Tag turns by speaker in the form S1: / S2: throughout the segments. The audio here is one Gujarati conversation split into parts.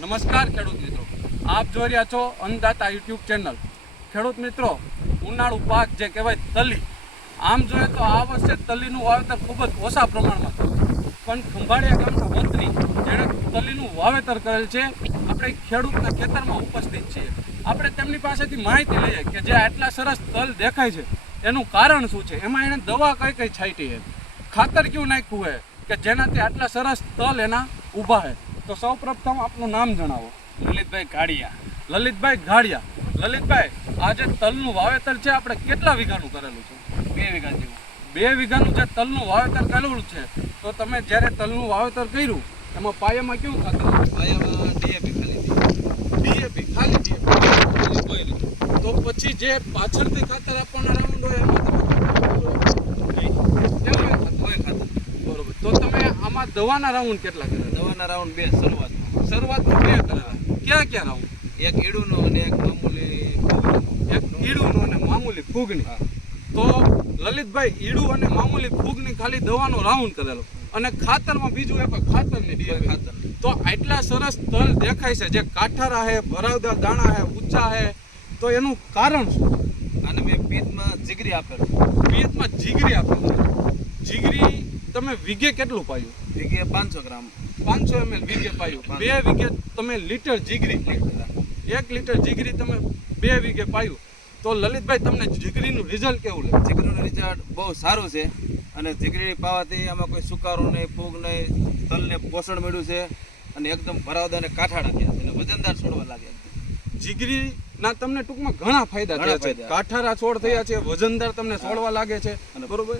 S1: નમસ્કાર ખેડૂત મિત્રો. આપ જોઈ રહ્યા છો અન્નદાતા યુટ્યુબ ચેનલ. ખેડૂત મિત્રો, ઉનાળુ પાક જે કહેવાય તલી, આમ જોઈએ તો આ વર્ષે તલીનું વાવેતર ખૂબ જ ઓછા પ્રમાણમાં થયું પણ ખંભાળિયા ગામના મંત્રી જેણે તલીનું વાવેતર કરેલ છે, આપણે ખેડૂતના ખેતરમાં ઉપસ્થિત છીએ. આપણે તેમની પાસેથી માહિતી લઈએ કે જે આટલા સરસ તલ દેખાય છે, એનું કારણ શું છે? એમાં એણે દવા કઈ કઈ છાંટી છે? ખાતર કેવું નાખ્યું છે? કે જેનાથી આટલા સરસ તલ એના ઊભા છે? તો સૌ પ્રથમ આપનું નામ જણાવો.
S2: લલિતભાઈ ગાડિયા.
S1: લલિતભાઈ ઘાડિયા લલિતભાઈ આ જે તલનું વાવેતર છે આપણે કેટલા વીઘાનું કરેલું છે?
S2: બે વીઘા જેવું.
S1: બે વીઘાનું જે તલનું વાવેતર કરેલું છે તો તમે જ્યારે તલનું વાવેતર કર્યું એમાં પાયામાં કેવું ખાતર
S2: પાયામાં ડીએપી ખાલી
S1: ડીએપી ખાલી ડીએપી તો પછી જે પાછળથી ખાતર આપવાના રાઉન્ડ હોય એમાં તમે કેવું ખાતર?
S2: કોઈ ખાતર
S1: બરોબર તો તમે આમાં દવાના રાઉન્ડ કેટલા કર્યા?
S2: દવાના રાઉન્ડ બે શરૂઆતમાં.
S1: શરૂઆતમાં બે કરેલા ક્યાં ક્યાં રાઉન્ડ?
S2: એક ઈડુનો અને એક મામૂલી
S1: એક ઈડુનો અને મામૂલી ફૂગની. તો લલિતભાઈ ઈડું અને મામૂલી ફૂગની ખાલી દવાનો રાઉન્ડ કરેલો. અને ખાતરમાં બીજું એક ખાતરની
S2: ખાતર
S1: તો આટલા સરસ તલ દેખાય છે. જે કાઠારા હે ભરાવદાર દાણા હે ઊંચા હે. તો એનું કારણ શું?
S2: અને મેં પીતમાં જીગરી આપેલું.
S1: પિયતમાં જીગરી આપેલું. જીગરી તમે વીઘે કેટલું પાયું?
S2: વીઘે પાંચસો ગ્રામ.
S1: પાંચસો એમએલ વીઘે પાયું. બે વીઘે તમે લીટર જીગરી એક લીટર જીગરી તમે બે વીઘે પાયું. તો લલિતભાઈ તમને જીગરીનું રિઝલ્ટ કેવું લાગે?
S2: જીગરીનું રિઝલ્ટ બહુ સારું છે. અને જીગરી પાવાથી આમાં કોઈ સુકારો નહીં ફૂગ નહીં તલને પોષણ મળ્યું છે. અને એકદમ ભરાવદા અને કાઠા નાખ્યા છે. અને વજનદાર છોડવા લાગ્યા
S1: જીગરીના તમને ટૂંકમાં ઘણા ફાયદા થયા છે. કાઠારા છોડ થયા છે વજનદાર તમને છોડવા લાગે છે.
S2: અને
S1: બરોબર?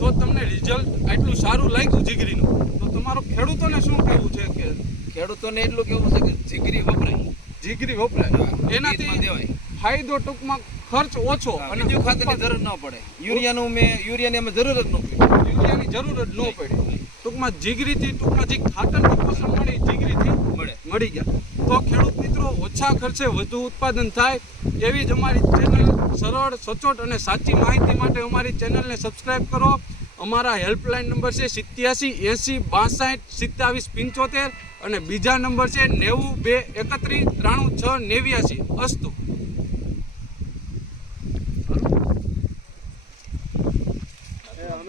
S1: તો તમને રિઝલ્ટ આટલું સારું લાગ્યું જીગરીનું? તો તમારો ખેડૂતોને શું કહેવું છે કે
S2: ખેડૂતોને એટલું કેવું છે કે જીગરી વપરાય.
S1: જીગરી વપરાય? એનાથી
S2: દેવાય.
S1: ફાયદો ટૂંકમાં ખર્ચ ઓછો
S2: અને બીજું ખાતરની જરૂર ન પડે. યુરિયાનું મેં યુરિયાની અમે જરૂર જ ન પડી.
S1: યુરિયાની જરૂર જ ન પડી. ટૂંકમાં જીગરીથી ટૂંકમાં જે ખાતરનું પોષણ મળે જીગરીથી
S2: મળે.
S1: મળી ગયા. તો ખેડૂત મિત્રો, ઓછા ખર્ચે વધુ ઉત્પાદન થાય એવી જ અમારી ચેનલ સરળ, સચોટ અને સાચી માહિતી માટે અમારી ચેનલને સબસ્ક્રાઇબ કરો. અમારા હેલ્પલાઇન નંબર છે સિત્યાસી, એંસી, બાસઠ, સિત્તાવીસ, પંચોતેર અને બીજા નંબર છે નેવું, બે, એકત્રીસ, ત્રાણું, છ, નેવ્યાસી. અસ્તુ.